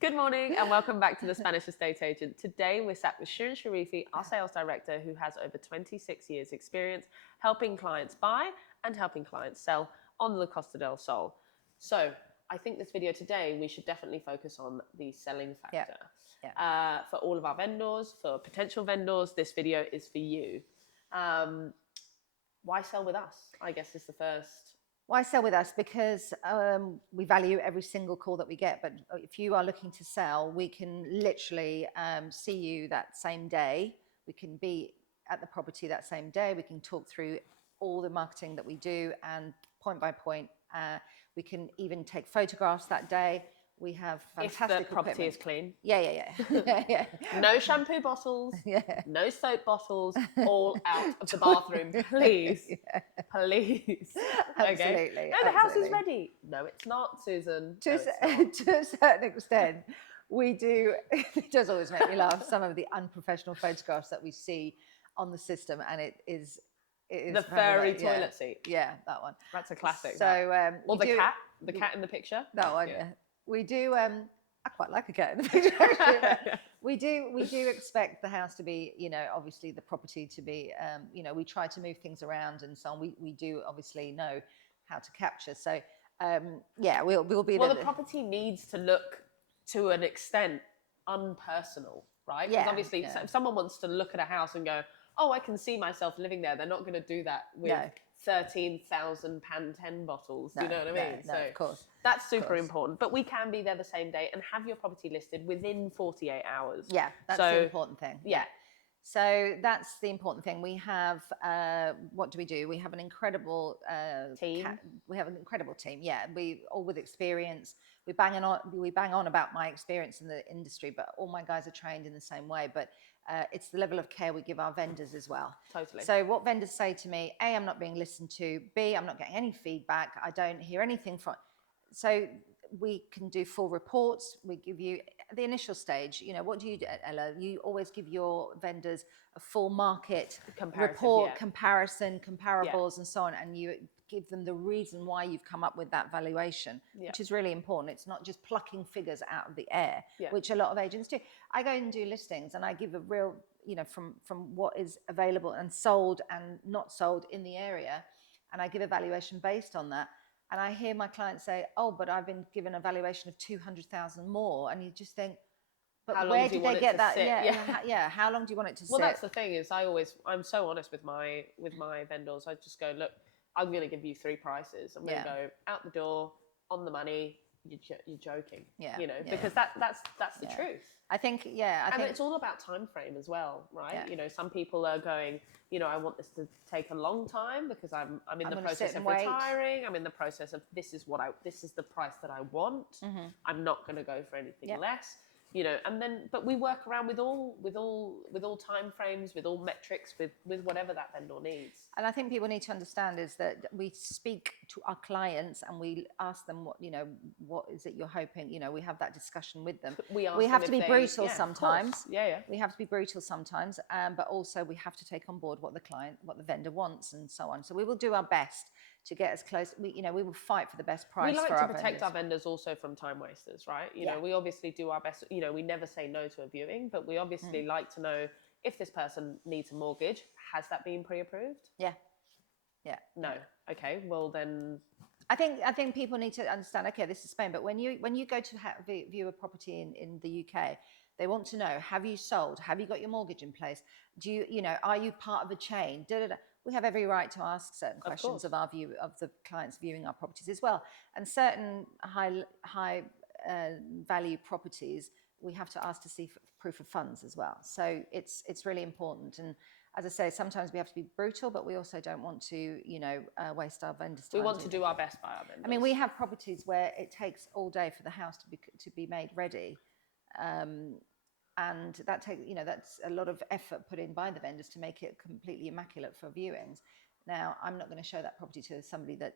Good morning and welcome back to the Spanish Estate Agent. Today we're sat with Shirin Sharifi, our sales director, who has over 26 years experience helping clients buy and helping clients sell on the Costa del Sol. So I think this video today, we should definitely focus on the selling factor. For all of our vendors, for potential vendors, this video is for you. Why sell with us, I guess, is the first. Why sell with us? Because we value every single call that we get. But if you are looking to sell, we can literally see you that same day. We can be at the property that same day. We can talk through all the marketing that we do and point by point. We can even take photographs that day. We have fantastic if the property equipment. is clean. Yeah. No shampoo bottles, Yeah. no soap bottles, all out of the bathroom, please. Please. Absolutely. Okay. No, the house is ready. No, it's not, Susan. To a certain extent, we do. It does always make me laugh, some of the unprofessional photographs that we see on the system, and it is the furry toilet seat. Yeah, that one. That's a classic. So, or the cat in the picture. That one, yeah. We do. I quite like a cat in the picture. Actually, we do expect the house to be, obviously the property to be, we try to move things around and so on. We do obviously know how to capture. So, we'll be. Well, the property needs to look to an extent unpersonal, right? Because obviously, if someone wants to look at a house and go, "Oh, I can see myself living there," they're not going to do that with 13,000 Pantene bottles. Do you know what I mean? No, of course. That's super important. But we can be there the same day and have your property listed within 48 hours. Yeah, that's the important thing. Yeah. So that's the important thing. We have, what do? We have an incredible team. We have an incredible team. Yeah, we all with experience. We bang on about my experience in the industry, but all my guys are trained in the same way. But it's the level of care we give our vendors as well. Totally. So what vendors say to me, A, I'm not being listened to. B, I'm not getting any feedback. I don't hear anything from. So we can do full reports. We give you the initial stage. What do you do, Ella? You always give your vendors a full market report, comparison, comparables, and so on, and you give them the reason why you've come up with that valuation, which is really important. It's not just plucking figures out of the air, which a lot of agents do. I go and do listings, and I give a real, from what is available and sold and not sold in the area, and I give a valuation based on that. And I hear my clients say, "Oh, but I've been given a valuation of 200,000 more," and you just think, "But where did they get that? Yeah. How long do you want it to sit?" Well, that's the thing is, I'm so honest with my vendors. I just go, "Look, I'm going to give you 3 prices. I'm going to go out the door on the money. You're joking, because that's the truth." I think, and it's all about time frame as well, right? Some people are going, I want this to take a long time because I'm in the process of retiring. I'm in the process of this is the price that I want. I'm not going to go for anything less. And then, but we work around with all time frames, with all metrics, with whatever that vendor needs. And I think people need to understand is that we speak to our clients and we ask them what is it you're hoping, we have that discussion with them. We have to be brutal sometimes. We have to be brutal sometimes, but also we have to take on board what the vendor wants and so on. So we will do our best to get as close. We will fight for the best price. We like to protect vendors. Our vendors also from time wasters, right? We obviously do our best. We never say no to a viewing, but we obviously like to know if this person needs a mortgage. Has that been pre-approved? Yeah. No. Okay. Well then. I think people need to understand. Okay, this is Spain, but when you go to view a property in the UK, they want to know: have you sold? Have you got your mortgage in place? Do you are you part of a chain? We have every right to ask certain questions of the clients viewing our properties as well. And certain high value properties, we have to ask to see proof of funds as well. So it's really important. And as I say, sometimes we have to be brutal, but we also don't want to waste our vendors' time. We want to do our best by our vendors. I mean, we have properties where it takes all day for the house to be made ready. And that that's a lot of effort put in by the vendors to make it completely immaculate for viewings. Now, I'm not going to show that property to somebody that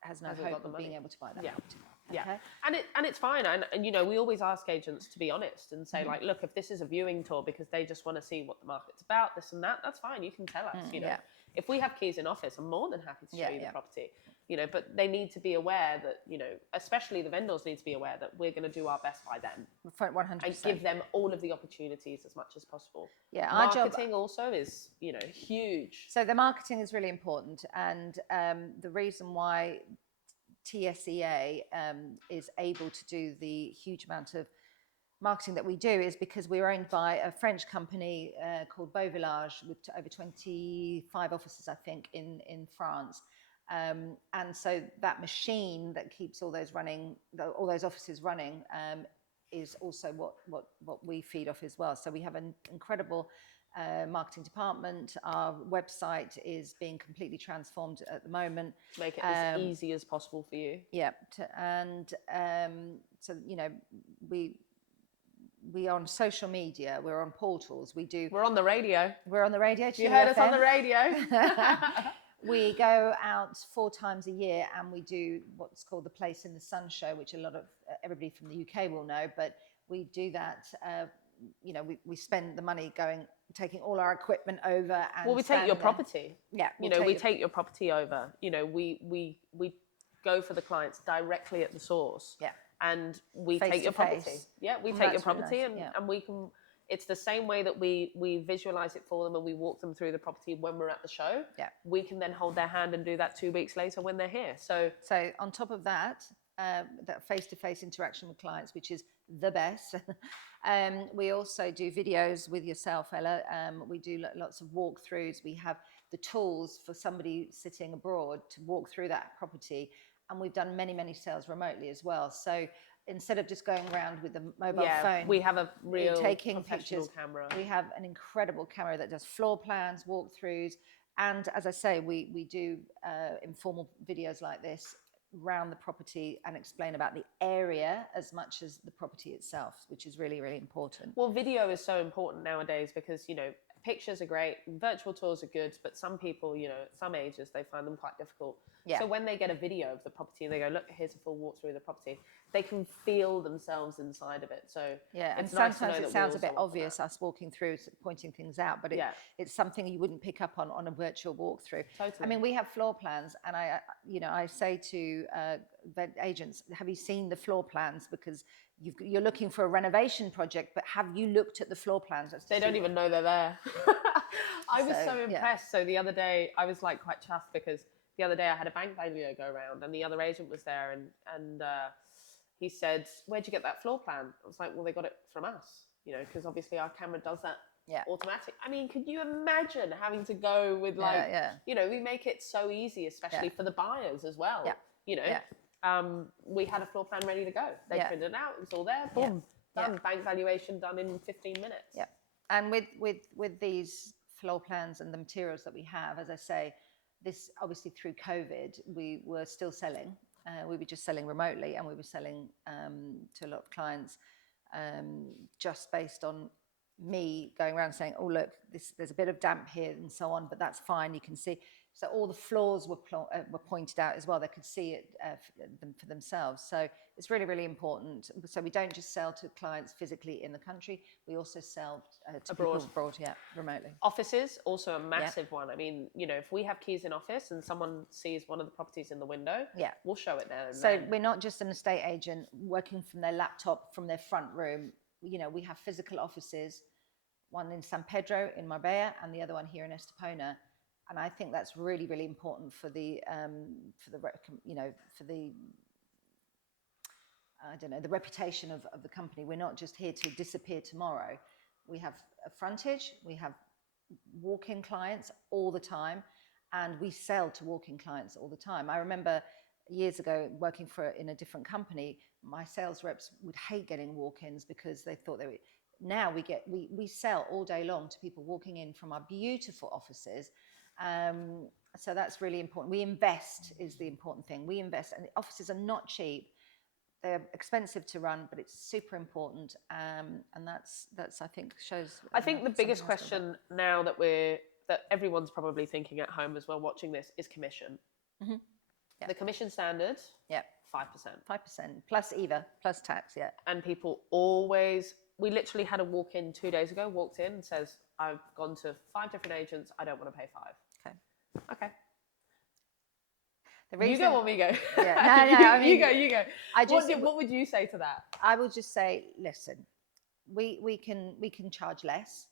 has no hope of being able to buy that property. Yeah, Okay? and it's fine, and you know, we always ask agents to be honest and say like, look, if this is a viewing tour because they just want to see what the market's about, this and that, that's fine. You can tell us, you know, Yeah. if we have keys in office, I'm more than happy to show you the Yeah. property, you know, but they need to be aware that, you know, especially the vendors need to be aware that we're going to do our best by them 100%. and give them all of the opportunities as much as possible. Yeah, our job. Marketing also is, you know, huge. So the marketing is really important, and the reason why TSEA is able to do the huge amount of marketing that we do is because we're owned by a French company called Beauvillage with over 25 offices, I think, in France. And so that machine that keeps all those running, all those offices running, is also what we feed off as well. So we have an incredible marketing department. Our website is being completely transformed at the moment. Make it as easy as possible for you. Yeah, and so you know, we are on social media, we're on portals, We're on the radio. We're on the radio. You heard us on the radio. We go out 4 times a year and we do what's called the Place in the Sun show, which a lot of everybody from the UK will know, but we do that, you know, we spend the money taking all our equipment over. And well, we take your property. Yeah. You know, we take your property over. You know, we go for the clients directly at the source. Yeah. And we Face take your to property. face. Yeah, we And take your that's really property nice, and, yeah. and we can, it's the same way that we visualize it for them and we walk them through the property when we're at the show. Yeah. We can then hold their hand and do that 2 weeks later when they're here. So on top of that, that face-to-face interaction with clients, which is the best. We also do videos with yourself, Ella. We do lots of walkthroughs. We have the tools for somebody sitting abroad to walk through that property. And we've done many, many sales remotely as well. So instead of just going around with a mobile phone, we have a real taking professional pictures. camera. We have an incredible camera that does floor plans, walkthroughs. And as I say, we do informal videos like this around the property and explain about the area as much as the property itself, which is really, really important. Well, video is so important nowadays because, you know, pictures are great, virtual tours are good, but some people, you know, at some ages, they find them quite difficult. Yeah. So when they get a video of the property and they go, look, here's a full walkthrough of the property, they can feel themselves inside of it. So yeah, and it's nice sometimes to know it that sounds a bit also offer obvious, that. us walking through, pointing things out, but Yeah. it's something you wouldn't pick up on a virtual walkthrough. Totally. I mean, we have floor plans, and I say to agents, have you seen the floor plans? Because you're looking for a renovation project, but have you looked at the floor plans? They don't even know they're there. I was so yeah. impressed. So the other day, I was like quite chuffed because the other day I had a bank valuer go around and the other agent was there and he said, where'd you get that floor plan? I was like, well, they got it from us, you know, because obviously our camera does that automatic. I mean, could you imagine having to go with like, you know, we make it so easy, especially for the buyers as well. Yeah. You know, we had a floor plan ready to go. They printed it out, it was all there, boom, done. Bank valuation done in 15 minutes. Yeah. And with these floor plans and the materials that we have, as I say, this obviously through COVID, we were still selling. We were just selling remotely, and we were selling to a lot of clients just based on me going around saying, oh, look, there's a bit of damp here and so on, but that's fine, you can see. So all the floors were pointed out as well. They could see it for themselves. So it's really, really important. So we don't just sell to clients physically in the country. We also sell to abroad. people abroad, remotely. Offices, also a massive one. I mean, you know, if we have keys in office and someone sees one of the properties in the window, we'll show it there. So we're not just an estate agent working from their laptop, from their front room. You know, we have physical offices, one in San Pedro in Marbella and the other one here in Estepona. And I think that's really, really important for the the reputation of the company. We're not just here to disappear tomorrow. We have a frontage, we have walk-in clients all the time, and we sell to walk-in clients all the time. I remember years ago working in a different company, my sales reps would hate getting walk-ins because they thought they were. Now we sell all day long to people walking in from our beautiful offices. So that's really important. We invest is the important thing. We invest, and the offices are not cheap. They're expensive to run, but it's super important. And that's I think shows. I think the biggest question now that everyone's probably thinking at home as well watching this is commission. Mm-hmm. Yeah. The commission standard, Yeah. 5%. 5% plus EVA, plus tax, yeah. And people always, we literally had a walk in 2 days ago, walked in and says, I've gone to 5 different agents, I don't want to pay 5. Okay. Okay. The reason, you go or me go? Yeah, no, I mean, you go. What would you say to that? I would just say, listen, we can charge less.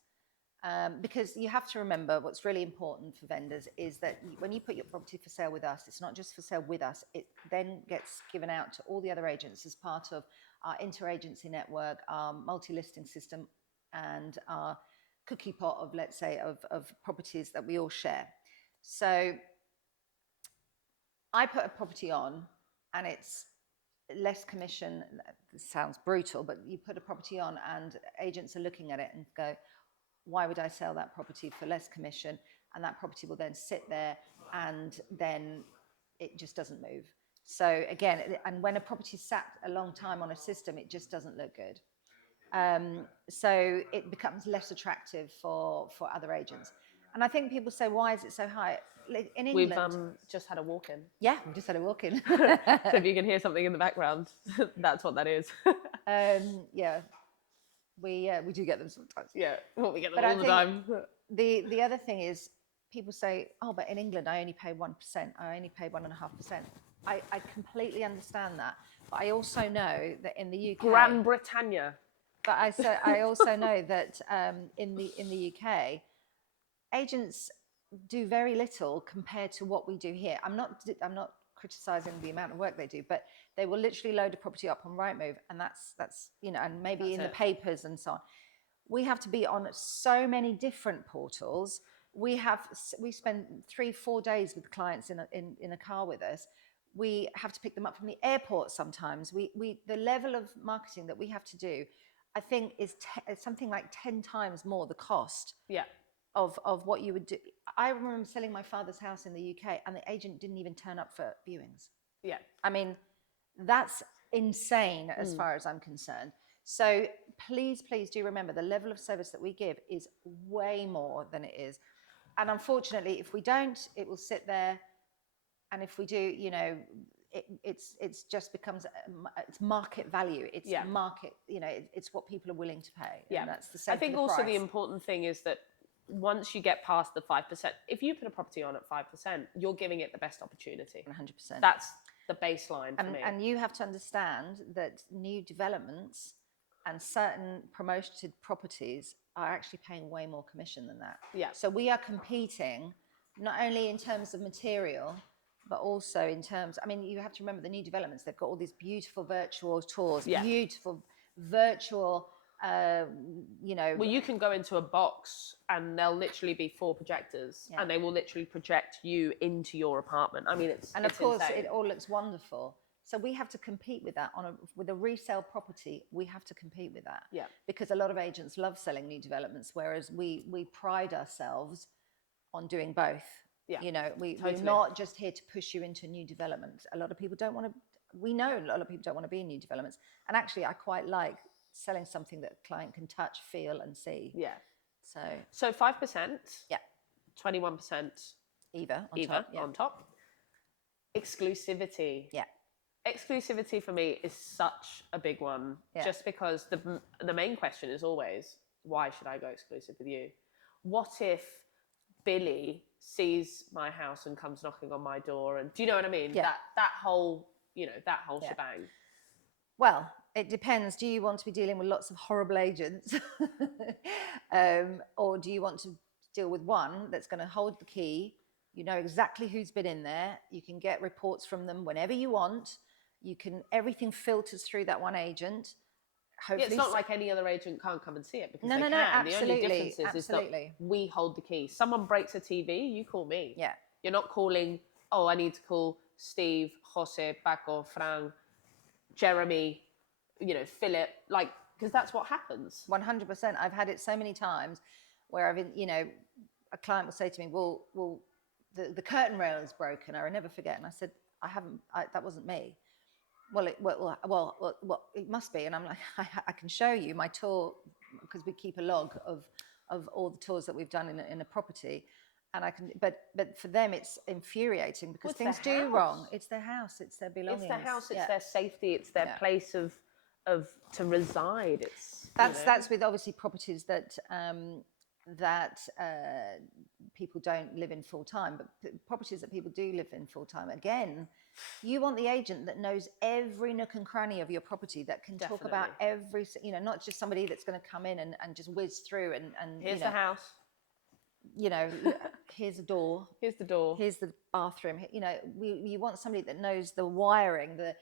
Because you have to remember what's really important for vendors is that when you put your property for sale with us, it's not just for sale with us, it then gets given out to all the other agents as part of our interagency network, our multi-listing system, and our cookie pot of, let's say, of properties that we all share. So I put a property on and it's less commission. This sounds brutal, but you put a property on and agents are looking at it and go, why would I sell that property for less commission? And that property will then sit there and then it just doesn't move. So again, and when a property sat a long time on a system, it just doesn't look good. So it becomes less attractive for other agents. And I think people say, why is it so high? In England, we've just had a walk-in. Yeah, we just had a walk-in. So if you can hear something in the background, that's what that is. Yeah. We do get them sometimes. Yeah, well, we get them all the time. The other thing is, people say, oh, but in England, I only pay 1%. I only pay 1.5%. I completely understand that. But I also know that in the UK... Gran Britannia. But I also know that in the UK, agents do very little compared to what we do here. I'm not criticizing the amount of work they do, but they will literally load a property up on Rightmove, and that's and maybe that's in the papers and so on. We have to be on so many different portals. We spend 3-4 days with clients in a car with us. We have to pick them up from the airport sometimes. The level of marketing that we have to do, I think, is something like 10 times more the cost. Yeah. Of what you would do. I remember selling my father's house in the UK and the agent didn't even turn up for viewings. Yeah. I mean, that's insane as far as I'm concerned. So please do remember the level of service that we give is way more than it is. And unfortunately, if we don't, it will sit there. And if we do, it's just becomes, it's market value. It's market, it's what people are willing to pay. Yeah. And that's the same. I think also the important thing is that once you get past the 5%, if you put a property on at 5%, you're giving it the best opportunity. 100%. That's the baseline for me. And you have to understand that new developments and certain promoted properties are actually paying way more commission than that. Yeah. So we are competing not only in terms of material, but also in terms, I mean, you have to remember the new developments, they've got all these beautiful virtual tours, beautiful virtual, Well, you can go into a box and there'll literally be 4 projectors and they will literally project you into your apartment. I mean, and of course insane. It all looks wonderful. So we have to compete with that with a resale property. We have to compete with that. Yeah. Because a lot of agents love selling new developments, whereas we pride ourselves on doing both. Yeah. We're not just here to push you into a new development. A lot of people don't want to. We know a lot of people don't want to be in new developments, and actually, I quite like selling something that a client can touch, feel, and see. Yeah. So 5%. Yeah. 21% EVA on top. Exclusivity. Yeah. Exclusivity for me is such a big one, just because the main question is always, why should I go exclusive with you? What if Billy sees my house and comes knocking on my door, and do you know what I mean? Yeah. That whole shebang. Well, it depends. Do you want to be dealing with lots of horrible agents, or do you want to deal with one that's going to hold the key? You know exactly who's been in there. You can get reports from them whenever you want. Everything filters through that one agent. Hopefully, it's not like any other agent can't come and see it, because no, they can. absolutely, the only difference is that we hold the key. Someone breaks a TV, you call me. Yeah. You're not calling, oh, I need to call Steve, Jose, Paco, Fran, Jeremy, Philip, because that's what happens. 100%. I've had it so many times where a client will say to me, well, the curtain rail is broken. I will never forget. And I said, that wasn't me. Well, it must be. And I'm like, I can show you my tour, because we keep a log of all the tours that we've done in a property. And I can, but for them it's infuriating because Well, it's things their do wrong. house. It's their house, it's their belongings. It's their house. It's Yeah. their safety. It's their Yeah. place of to reside. It's That's with obviously properties that people don't live in full time, but properties that people do live in full time. Again, you want the agent that knows every nook and cranny of your property, that can talk about every, not just somebody that's going to come in and just whiz through and here's the house. Here's a door. Here's the door. Here's the bathroom. You want somebody that knows the wiring, the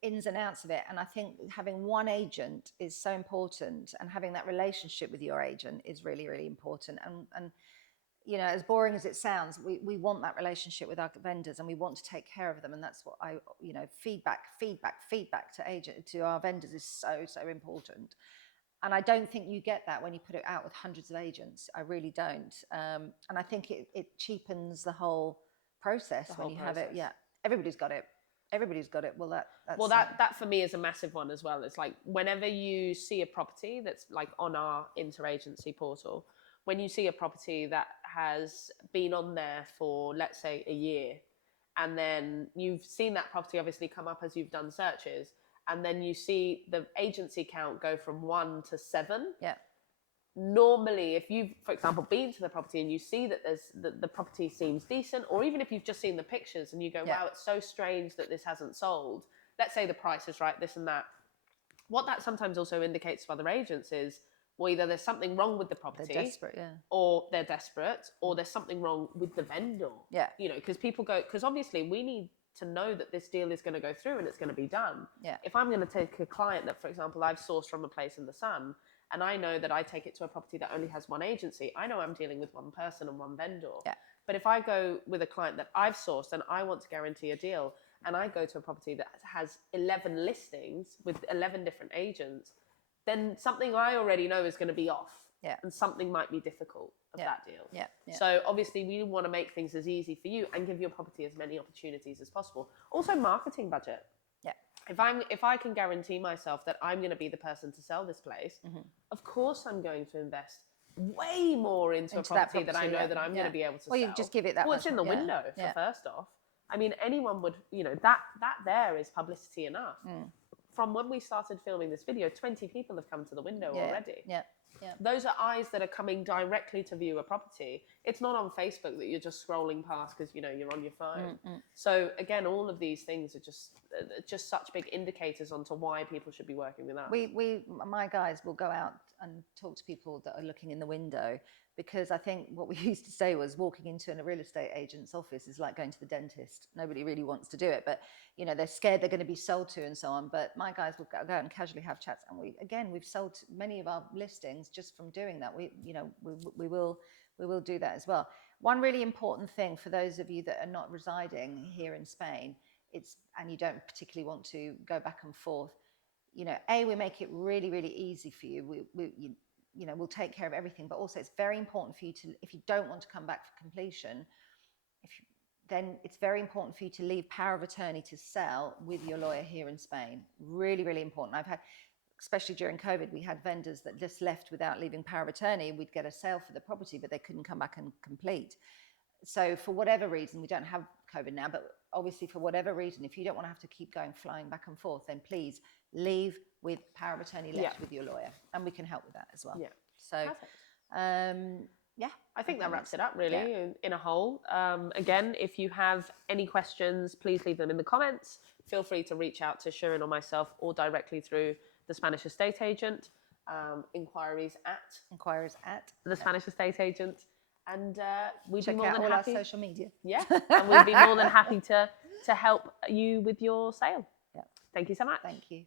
ins and outs of it. And I think having one agent is so important, and having that relationship with your agent is really, really important. And as boring as it sounds, we want that relationship with our vendors, and we want to take care of them. And that's what feedback to our vendors is so, so important. And I don't think you get that when you put it out with hundreds of agents. I really don't. And I think it cheapens the whole process when you have it. Yeah, everybody's got it. Well, that for me is a massive one as well. It's like whenever you see a property that's like on our interagency portal, when you see a property that has been on there for, let's say, a year, and then you've seen that property obviously come up as you've done searches, and then you see the agency count go from 1 to 7. Yeah. Normally, if you've, for example, been to the property and you see that the property seems decent, or even if you've just seen the pictures and you go, wow, it's so strange that this hasn't sold. Let's say the price is right, this and that. What that sometimes also indicates to other agents is, well, either there's something wrong with the property, they're desperate, or they're desperate, or there's something wrong with the vendor. Yeah. Because obviously we need to know that this deal is going to go through and it's going to be done. Yeah. If I'm going to take a client that, for example, I've sourced from a place in the sun, and I know that I take it to a property that only has one agency, I know I'm dealing with one person and one vendor. Yeah. But if I go with a client that I've sourced and I want to guarantee a deal, and I go to a property that has 11 listings with 11 different agents, then something I already know is going to be off. Yeah. And something might be difficult of that deal. Yeah. So obviously we want to make things as easy for you and give your property as many opportunities as possible. Also, marketing budget. Yeah. If I can guarantee myself that I'm going to be the person to sell this place, of course I'm going to invest way more into a property that I know that I'm going to be able to sell. Well, you just give it that Well, much it's in the window, for first off. I mean, anyone would, that there is publicity enough. From when we started filming this video, 20 people have come to the window already. Yeah. Those are eyes that are coming directly to view a property. It's not on Facebook that you're just scrolling past because you're on your phone. So again, all of these things are just such big indicators onto why people should be working with us. My guys will go out and talk to people that are looking in the window, because I think what we used to say was walking into a real estate agent's office is like going to the dentist. Nobody really wants to do it, but they're scared they're going to be sold to and so on. But my guys will go and casually have chats, and we've sold many of our listings just from doing that. We will do that as well. One really important thing for those of you that are not residing here in Spain, and you don't particularly want to go back and forth, we make it really, really easy for you. We'll take care of everything, but also it's very important for you to, if you don't want to come back for completion, then it's very important for you to leave power of attorney to sell with your lawyer here in Spain. Really, really important. I've had, especially during COVID, we had vendors that just left without leaving power of attorney. We'd get a sale for the property, but they couldn't come back and complete. So for whatever reason, we don't have COVID now, but obviously for whatever reason, if you don't want to have to keep flying back and forth, then please leave with power of attorney left with your lawyer, and we can help with that as well. Yeah. So, I think that wraps it up really in a whole. Again, if you have any questions, please leave them in the comments. Feel free to reach out to Shirin or myself, or directly through the Spanish estate agent. Inquiries at the Spanish estate agent. And we'd be more than happy. Check out all our social media. Yeah, and we'd be more than happy to help you with your sale. Yeah. Thank you so much. Thank you.